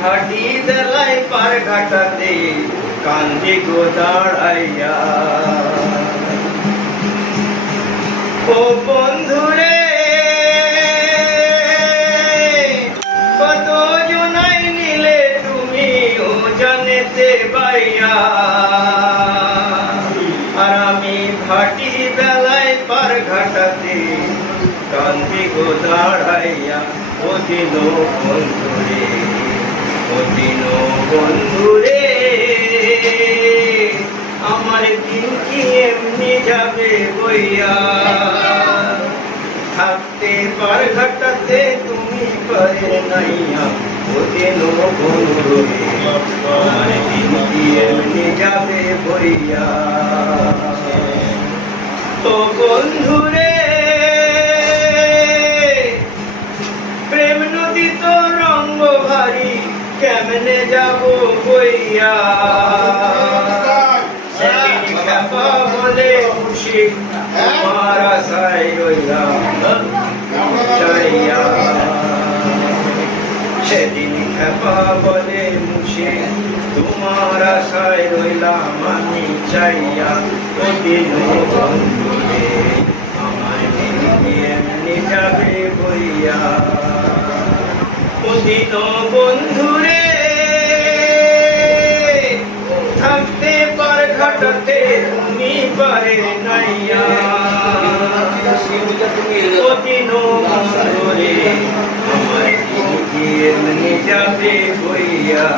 ভাটি দেলাই পার ঘাটাতে কান্দি গো দাঁড়াইয়া। ও বন্ধুরে কত জনাই নিলে তুমি ও জানেতে বাইয়া, আর আমি ভাটি বেলায় পার ঘাটাতে কান্দি গো দাঁড়াইয়া। ও দিন বন্ধুরে, ও দিন বন্ধুরে, আমার দিন কি এমনি যাবে বইয়া। থাকতে পার ঘাটাতে তুমি পারে নাইয়া। ও দিন বন্ধুরে, আমার দিন কি এমনি যাবে বইয়া। ও বন্ধুরে প্রেম নদী তো রঙ্গ ভারী, কেমনে যাব বইয়া। সেদিন খেপা বলে খুশি তোমার আশায় রইলাম চাইয়া। সেদিন খেপা বলে মুশি তোমার আশায় রইলাম আমি চাইয়া। ও দিন বন্ধুরে, আমার দিন কি এমনি যাবে বইয়া। ও দিন বন্ধুরে থাকতে পার ঘাটাতে তুমি পারে নাইয়া। ও দিন বন্ধুরে, আমার দিন কি এমনি যাবে বইয়া।